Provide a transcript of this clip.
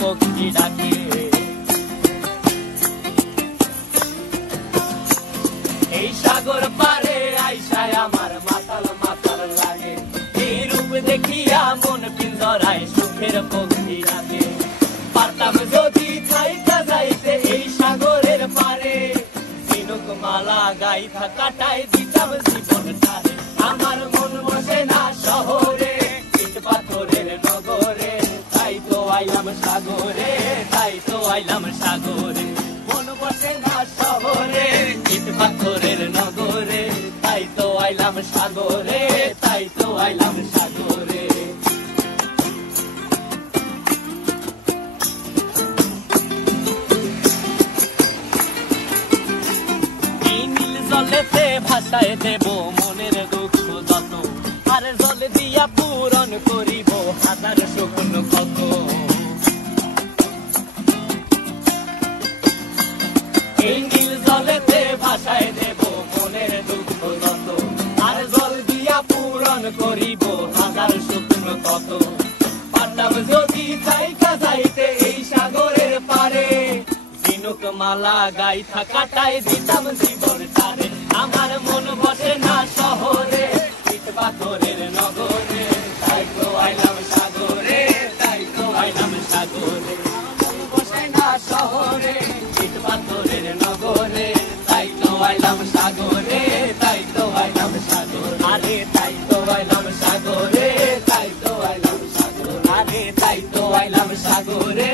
পক্ষী ডাকে। এই সাগর পারে আইসায় আমার মাতাল মাতাল লাগে, এই রূপ দেখিয়া মন পিঞ্জরায় সুখের পক্ষী ডাকে। পারতাম যদি থাইকা যাইতে এই সাগরের পারে, ঝিনুক মালা গাইথা কাটাই দিতাম জীবনটারে। আমার মন বসে না শহরে, ইট পাথরের নগরে, তাই তো আইলাম সাগরে, তাই তো আইলাম সাগরে। মন বসে না শহরে, ইট পাথরের নগরে, তাই তো আইলাম সাগরে, তাই তো আইলাম সাগরে। জলেতে ভাষায় দেব মনের দুঃখ যত, আর জল দিয়া পূরণ করিব হাজার স্বপ্ন কত। এই নীল জলেতে ভাষায় দেব মনের দুঃখ যত, আর জল দিয়া পূরণ করিব হাজার স্বপ্ন কত। পারতাম যদি থাইকা যাইতে এই সাগরের পারে, ঝিনুক মালা গাইথা কাটাই দিতাম জীবনটারে। আমার মন বসে না শহরে, ইট পাথরের নগরে, তাই তো আইলাম সাগরে, তাই তো আইলাম সাগরে। মন বসে না শহরে, ইট পাথরের নগরে, তাই তো আইলাম সাগরে, তাই তো আইলাম সাগরে। আরে তাই তো আইলাম সাগরে, তাই তো আইলাম সাগরে। আরে তাই তো আইলাম সাগরে।